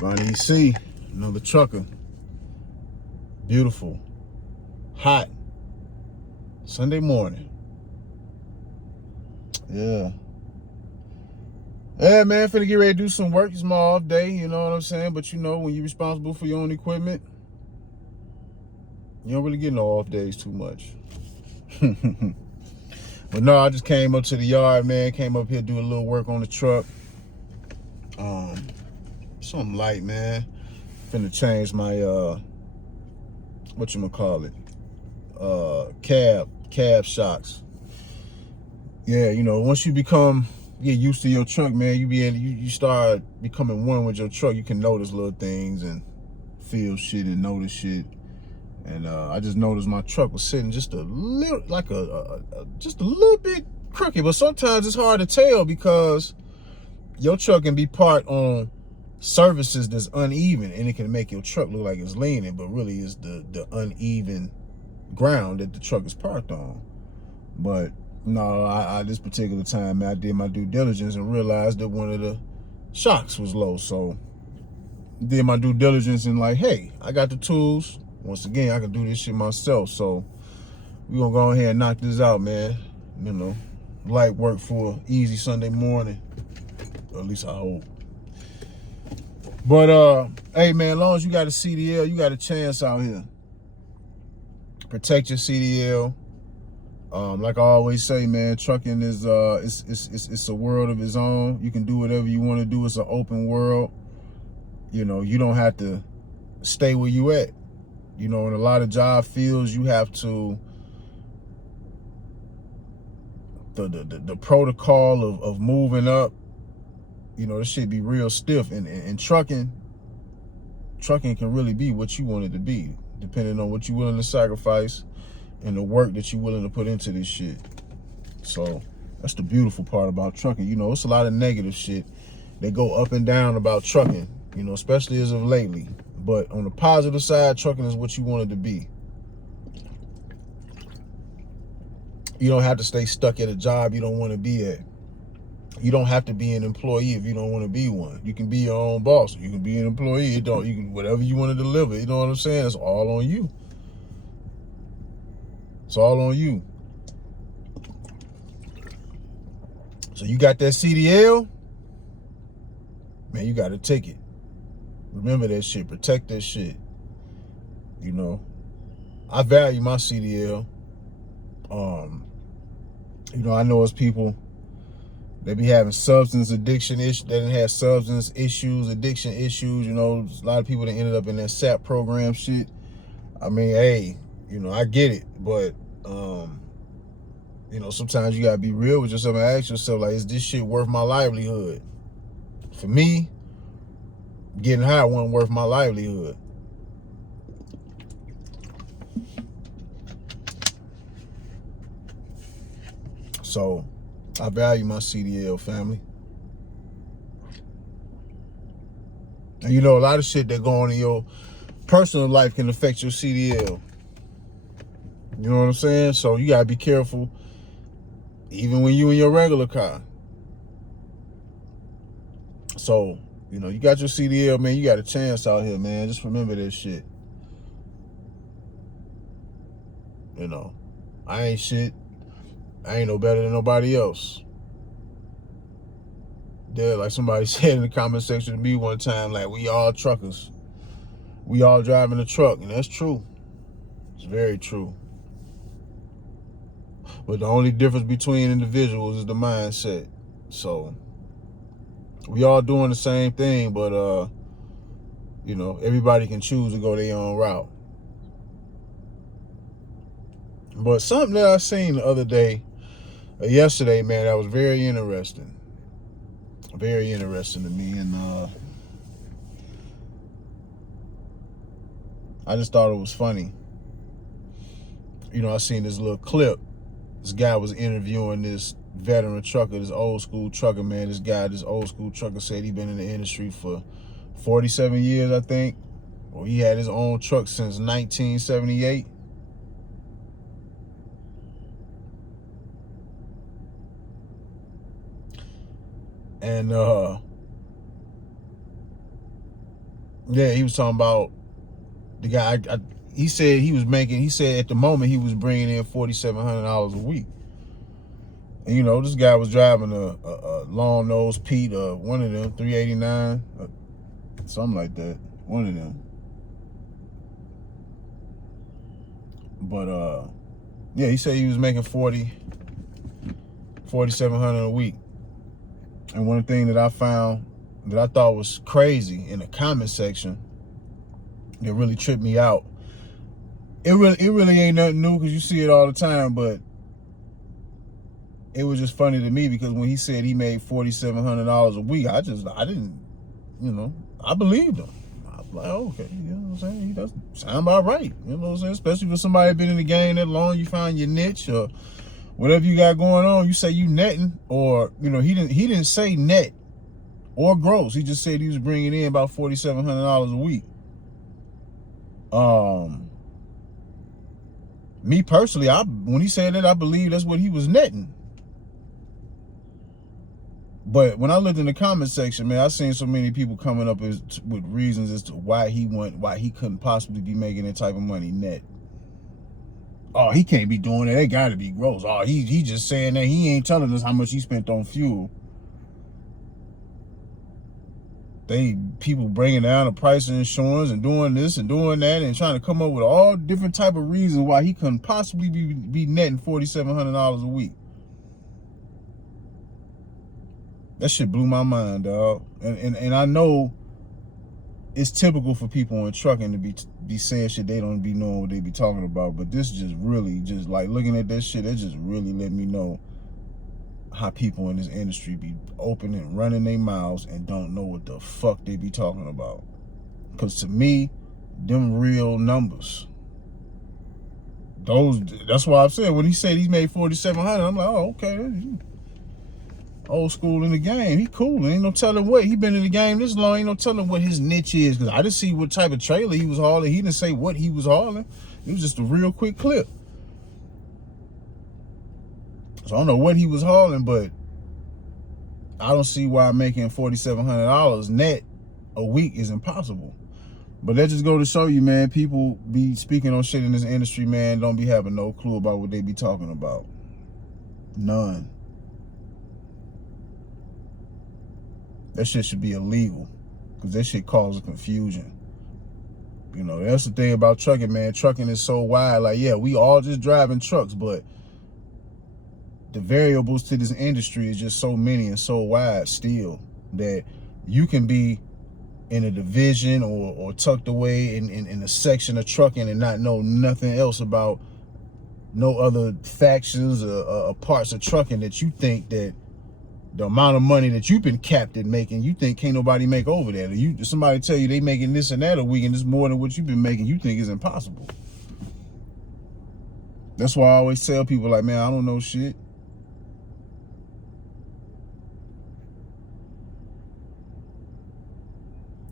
Ronnie, you see another trucker. Beautiful, hot Sunday morning. Yeah, man, finna get ready to do some work. It's my off day, you know what I'm saying? But you know, when you're responsible for your own equipment, you don't really get no off days too much. But no, I just came up to the yard, man. Came up here to do a little work on the truck. Something light, man. Finna change my whatchamacallit, cab shocks. Yeah, you know, once you get used to your truck, man, you start becoming one with your truck. You can notice little things and feel shit and notice shit. And I just noticed my truck was sitting just a little, like just a little bit crooked. But sometimes it's hard to tell because your truck can be parked on surfaces that's uneven, and it can make your truck look like it's leaning, but really it's the uneven ground that the truck is parked on. But no, I this particular time, man, I did my due diligence and realized that one of the shocks was low. So did my due diligence and like, hey, I got the tools. Once again, I can do this shit myself. So we're gonna go ahead and knock this out, man. You know, light work for an easy Sunday morning. Or at least I hope. But hey man, as long as you got a CDL, you got a chance out here. Protect your CDL. Like I always say, man, trucking is it's a world of its own. You can do whatever you want to do. It's an open world. You know, you don't have to stay where you at. You know, in a lot of job fields, you have to the protocol of moving up. You know, this shit be real stiff. And trucking can really be what you want it to be, depending on what you're willing to sacrifice and the work that you're willing to put into this shit. So that's the beautiful part about trucking. You know, it's a lot of negative shit that go up and down about trucking, you know, especially as of lately. But on the positive side, trucking is what you want it to be. You don't have to stay stuck at a job you don't want to be at. You don't have to be an employee if you don't want to be one. You can be your own boss. You can be an employee. You can whatever you want to deliver. You know what I'm saying? It's all on you. It's all on you. So you got that CDL, man, you got a ticket. Remember that shit. Protect that shit. You know, I value my CDL. You know, I know it's people, they be having substance addiction issues. They didn't have substance issues, addiction issues. You know, a lot of people that ended up in that SAP program shit. I mean, hey, you know, I get it, but you know, sometimes you gotta be real with yourself and ask yourself, like, is this shit worth my livelihood? For me, getting high wasn't worth my livelihood. So I value my CDL, family. And you know, a lot of shit that go on in your personal life can affect your CDL. You know what I'm saying? So you gotta be careful, even when you in your regular car. So, you know, you got your CDL, man, you got a chance out here, man. Just remember this shit. You know, I ain't shit. I ain't no better than nobody else. Yeah, like somebody said in the comment section to me one time, like, we all truckers. We all driving a truck, and that's true. It's very true. But the only difference between individuals is the mindset. So we all doing the same thing, but you know, everybody can choose to go their own route. But something that I seen the other day, yesterday, man, that was very interesting. Very interesting to me, and I just thought it was funny. You know, I seen this little clip. This guy was interviewing this veteran trucker, this old school trucker, man. This old school trucker said he been in the industry for 47 years, I think. Well, he had his own truck since 1978. And Yeah, he was talking about the guy. He said he was making. He said at the moment he was bringing in $4,700 a week. And you know, this guy was driving a long nose Pete, one of them 389, something like that. One of them. But yeah, he said he was making $4,700 a week. And one thing that I found that I thought was crazy in the comment section that really tripped me out. It really ain't nothing new because you see it all the time, but it was just funny to me because when he said he made $4,700 a week, I didn't, you know, I believed him. I was like, oh, okay, you know what I'm saying? He does sound about right, you know what I'm saying? Especially with somebody been in the game that long, you find your niche or whatever you got going on. You say you netting, or you know, he didn't say net or gross. He just said he was bringing in about $4,700 a week. Me personally, when he said that, I believe that's what he was netting. But when I looked in the comment section, man, I seen so many people coming up with reasons as to why he couldn't possibly be making that type of money net. Oh, he can't be doing that. It got to be gross. Oh, he just saying that. He ain't telling us how much he spent on fuel. People bringing down the price of insurance and doing this and doing that and trying to come up with all different type of reasons why he couldn't possibly be netting $4,700 a week. That shit blew my mind, dog. And I know it's typical for people in trucking to be saying shit they don't be knowing what they be talking about, but this just really, just like looking at that shit, it just really let me know how people in this industry be open and running their mouths and don't know what the fuck they be talking about. Because to me, them real numbers. That's why I've said when he said he made $4,700, I'm like, oh, okay. Old school in the game. He cool. Ain't no telling what. He been in the game this long. Ain't no telling what his niche is. Because I didn't see what type of trailer he was hauling. He didn't say what he was hauling. It was just a real quick clip. So I don't know what he was hauling, but I don't see why making $4,700 net a week is impossible. But that just go to show you, man, people be speaking on shit in this industry, man, don't be having no clue about what they be talking about. None. That shit should be illegal because that shit causes confusion. You know, that's the thing about trucking, man. Trucking is so wide. Like, yeah, we all just driving trucks, but the variables to this industry is just so many and so wide still that you can be in a division or tucked away in a section of trucking and not know nothing else about no other factions or parts of trucking that you think that the amount of money that you've been capped at making, you think can't nobody make over that. Or somebody tell you they making this and that a week and it's more than what you've been making, you think is impossible. That's why I always tell people, like, man, I don't know shit.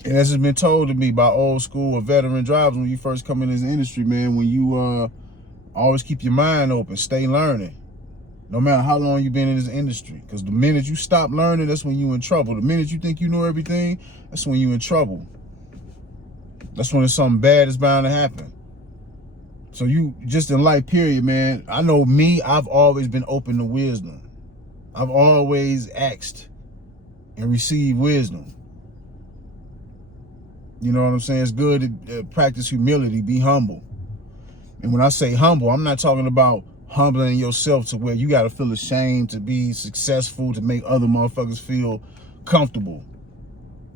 And this has been told to me by old school or veteran drivers when you first come in this industry, man, when you always keep your mind open, stay learning. No matter how long you've been in this industry. Because the minute you stop learning, that's when you're in trouble. The minute you think you know everything, that's when you're in trouble. That's when something bad is bound to happen. So you, just in life, period, man, I know me, I've always been open to wisdom. I've always asked and received wisdom. You know what I'm saying? It's good to practice humility, be humble. And when I say humble, I'm not talking about humbling yourself to where you got to feel ashamed to be successful, to make other motherfuckers feel comfortable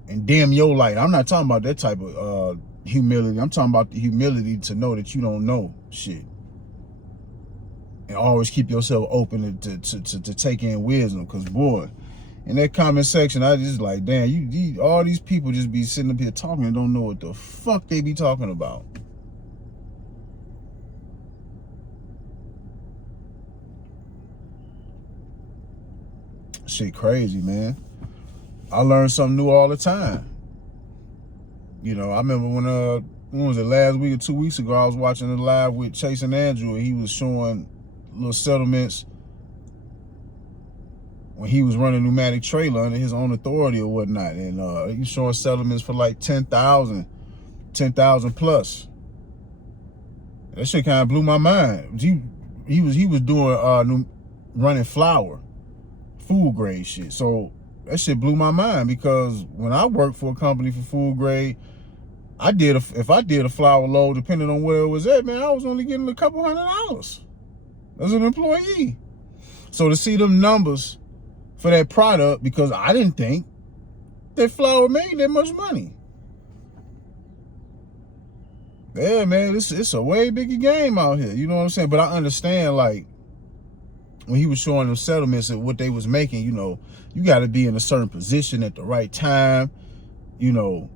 and dim your light. I'm not talking about that type of humility. I'm talking about the humility to know that you don't know shit and always keep yourself open to take in wisdom. Because boy, in that comment section, I just like, damn, all these people just be sitting up here talking and don't know what the fuck they be talking about. Shit crazy, man. I learn something new all the time. You know, I remember when was it, last week or 2 weeks ago, I was watching a live with Chase and Andrew, and he was showing little settlements when he was running pneumatic trailer under his own authority or whatnot, and he was showing settlements for like 10,000 plus. That shit kind of blew my mind. He was doing running flour, food grade shit. So that shit blew my mind, because when I worked for a company for food grade, if I did a flour load, depending on where it was at, man, I was only getting a couple $100 as an employee. So to see them numbers for that product, because I didn't think that flour made that much money. Yeah, man, it's a way bigger game out here. You know what I'm saying? But I understand, like, when he was showing them settlements and what they was making, you got to be in a certain position at the right time. You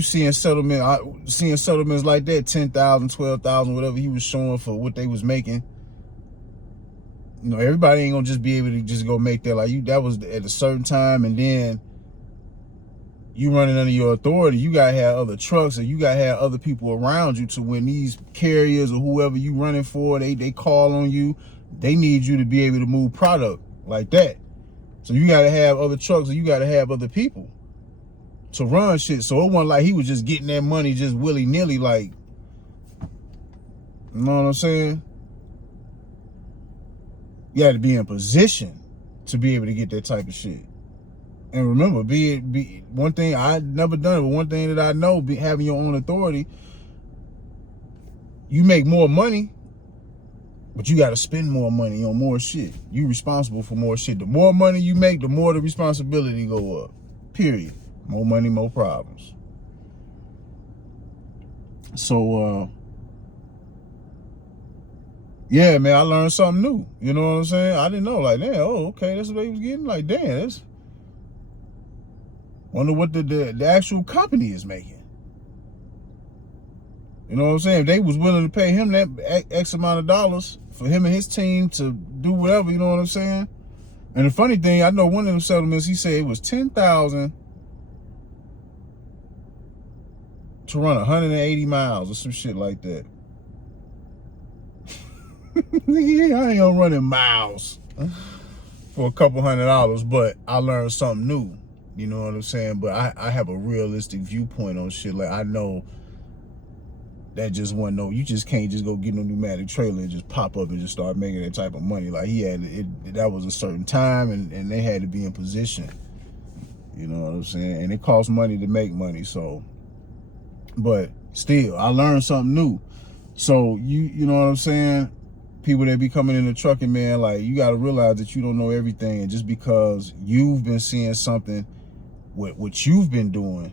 seeing settlements like that, 10,000, 12,000, whatever he was showing for what they was making. Everybody ain't gonna just be able to just go make that. Like, that was at a certain time, and then you running under your authority, you gotta have other trucks, and you gotta have other people around you, to when these carriers or whoever you running for, they call on you, they need you to be able to move product like that. So you gotta have other trucks, and you gotta have other people to run shit. So it wasn't like he was just getting that money just willy-nilly, like, you know what I'm saying? You had to be in position to be able to get that type of shit. And remember, be one thing, I never done it, but one thing that I know, having your own authority, you make more money, but you got to spend more money on more shit. You responsible for more shit. The more money you make, the more the responsibility go up. Period. More money, more problems. So, yeah, man, I learned something new. You know what I'm saying? I didn't know. Like, damn, okay, that's what they was getting. Like, damn, that's... Wonder what the actual company is making. You know what I'm saying? If they was willing to pay him that X amount of dollars for him and his team to do whatever, you know what I'm saying? And the funny thing, I know one of them settlements, he said it was 10,000 to run 180 miles or some shit like that. Yeah, I ain't gonna running miles for a couple $100, but I learned something new. You know what I'm saying? But I have a realistic viewpoint on shit. Like, I know that just wasn't no, you just can't just go get no pneumatic trailer and just pop up and just start making that type of money. Like, he had it, that was a certain time, and they had to be in position. You know what I'm saying? And it costs money to make money. So, but still, I learned something new. So you know what I'm saying? People that be coming in the trucking, man, like, you got to realize that you don't know everything. And just because you've been seeing something, what you've been doing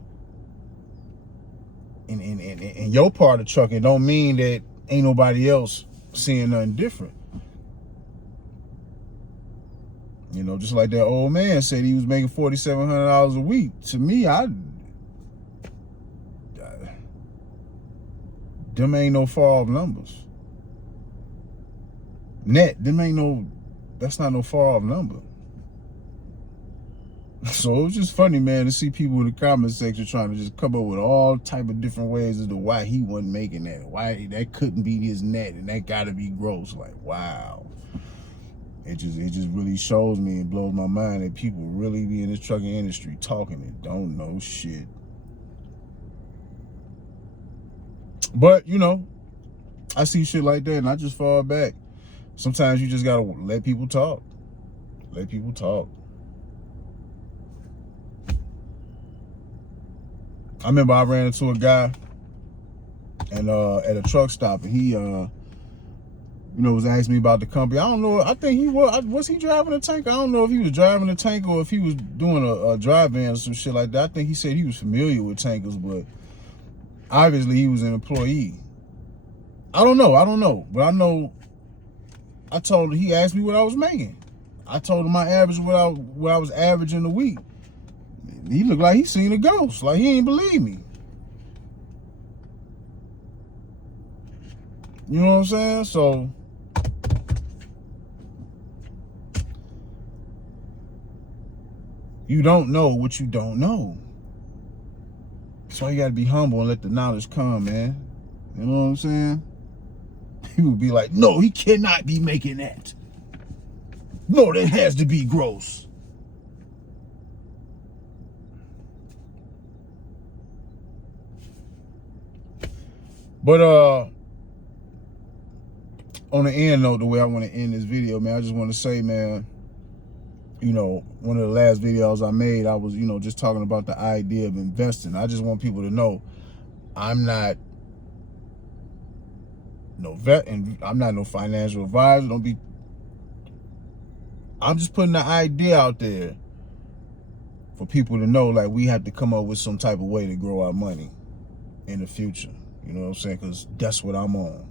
in your part of trucking, don't mean that ain't nobody else seeing nothing different. Just like that old man said, he was making $4,700 a week. To me, them ain't no far off numbers. Net, that's not no far off number. So it was just funny, man, to see people in the comment section trying to just come up with all type of different ways as to why he wasn't making that, why that couldn't be his net, and that gotta be gross. Like, wow. It just really shows me and blows my mind that people really be in this trucking industry talking and don't know shit. But, I see shit like that and I just fall back. Sometimes you just gotta let people talk. Let people talk. I remember I ran into a guy and at a truck stop, and he was asking me about the company. I don't know. I think was he driving a tank? I don't know if he was driving a tank or if he was doing a drive-in or some shit like that. I think he said he was familiar with tankers, but obviously he was an employee. I don't know. But I know he asked me what I was making. I told him my average, what I was averaging a week. He looked like he seen a ghost. Like, he ain't believe me. You know what I'm saying? So, you don't know what you don't know. That's why you gotta be humble and let the knowledge come, man. You know what I'm saying? He would be like, no, he cannot be making that. No, that has to be gross. But on the end note, the way I want to end this video, man, I just want to say, man, you know, one of the last videos I made, I was, you know, just talking about the idea of investing. I just want people to know I'm not no vet and I'm not no financial advisor. I'm just putting the idea out there for people to know, like, we have to come up with some type of way to grow our money in the future. You know what I'm saying? Because that's what I'm on.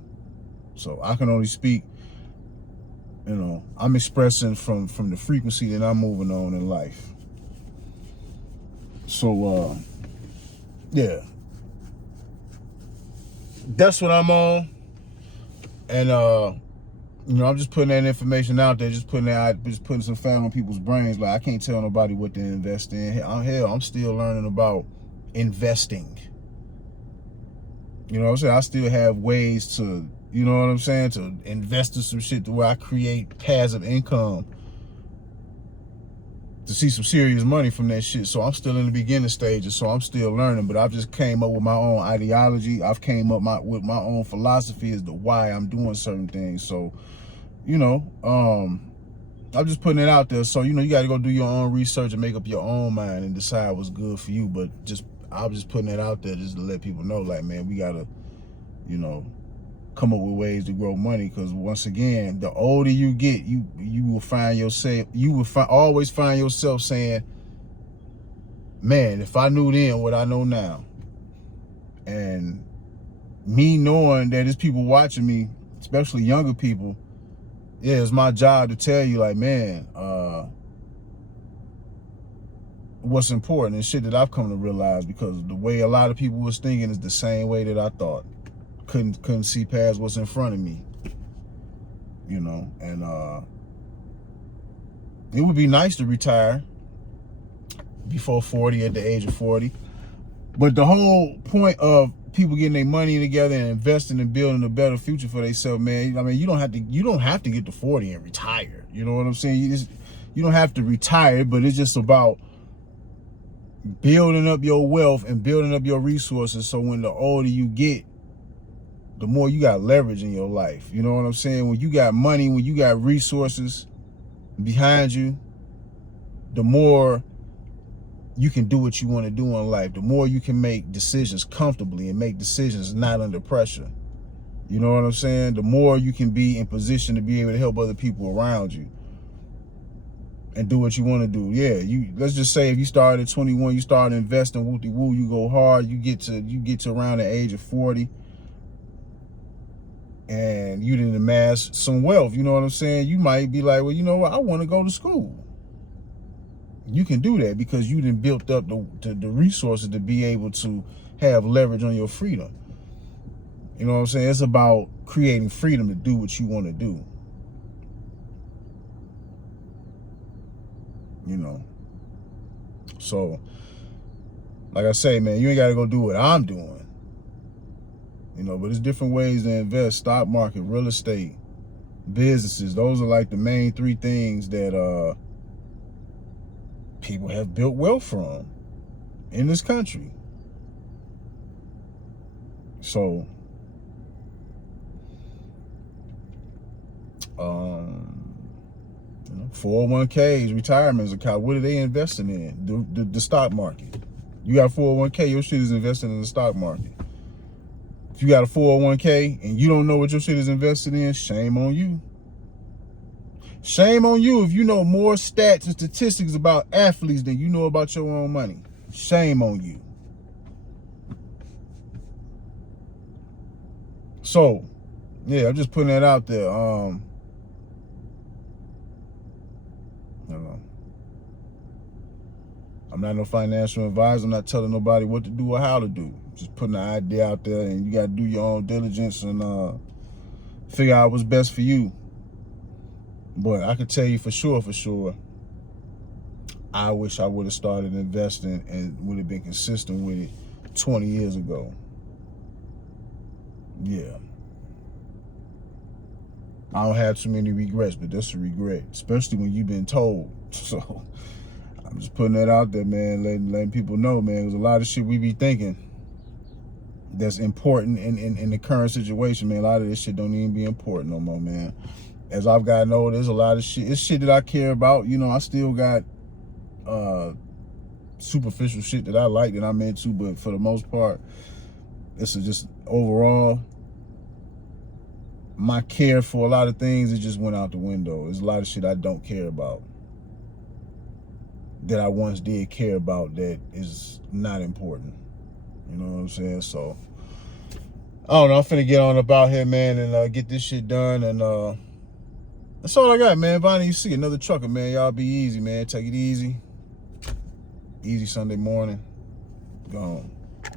So I can only speak, you know, I'm expressing from the frequency that I'm moving on in life. So yeah, that's what I'm on. And you know, I'm just putting that information out there, just putting some fat on people's brains. Like, I can't tell nobody what to invest in. Hell, I'm still learning about investing. You know what I'm saying? I still have ways to, you know what I'm saying, to invest in some shit to where I create passive income to see some serious money from that shit. So I'm still in the beginning stages, so I'm still learning, but I've just came up with my own ideology. I've came up with my own philosophy as to why I'm doing certain things. So, you know, I'm just putting it out there. So, you know, you got to go do your own research and make up your own mind and decide what's good for you. But I'm just putting it out there just to let people know, like, man, we got to, you know, come up with ways to grow money. Because once again, the older you get, you will find yourself, always find yourself saying, man, if I knew then what I know now. And me knowing that there's people watching me, especially younger people, yeah, it's my job to tell you, like, man, what's important and shit that I've come to realize, because the way a lot of people was thinking is the same way that I thought. Couldn't see past what's in front of me, you know. And it would be nice to retire before 40, at the age of 40. But the whole point of people getting their money together and investing and building a better future for themselves, man, I mean, you don't have to get to 40 and retire. You know what I'm saying? You don't have to retire, but it's just about building up your wealth and building up your resources, so when the older you get, the more you got leverage in your life. You know what I'm saying? When you got money, when you got resources behind you, the more you can do what you want to do in life, the more you can make decisions comfortably and make decisions not under pressure. You know what I'm saying? The more you can be in position to be able to help other people around you and do what you want to do. Yeah, let's just say if you started at 21, you start investing, woo-de-woo, you go hard, you get to around the age of 40, and you didn't amass some wealth, you know what I'm saying? You might be like, well, you know what, I want to go to school. You can do that because you done built up the resources to be able to have leverage on your freedom. You know what I'm saying? It's about creating freedom to do what you want to do. You know? So, like I say, man, you ain't got to go do what I'm doing. You know, but there's different ways to invest: stock market, real estate, businesses. Those are like the main three things that people have built wealth from in this country. So, you know, 401ks, retirement account, what are they investing in? The stock market. You got 401k, your shit is invested in the stock market. If you got a 401k and you don't know what your shit is invested in, shame on you. Shame on you if you know more stats and statistics about athletes than you know about your own money. Shame on you. So, yeah, I'm just putting that out there. I don't know. I'm not no financial advisor. I'm not telling nobody what to do or how to do. Just putting the idea out there, and you got to do your own diligence and figure out what's best for you. But I can tell you for sure, I wish I would have started investing and would have been consistent with it 20 years ago. Yeah. I don't have too many regrets, but that's a regret, especially when you've been told. So I'm just putting that out there, man, letting people know, man. There's a lot of shit we be thinking that's important in the current situation, man. A lot of this shit don't even be important no more, man. As I've gotten older, there's a lot of shit. It's shit that I care about. You know, I still got superficial shit that I like, that I'm into, but for the most part, it's just overall, my care for a lot of things, it just went out the window. There's a lot of shit I don't care about that I once did care about that is not important. You know what I'm saying? So, I don't know. I'm finna get on about here, man, and get this shit done. And that's all I got, man. Bonnie, you see another trucker, man. Y'all be easy, man. Take it easy. Easy Sunday morning. Gone.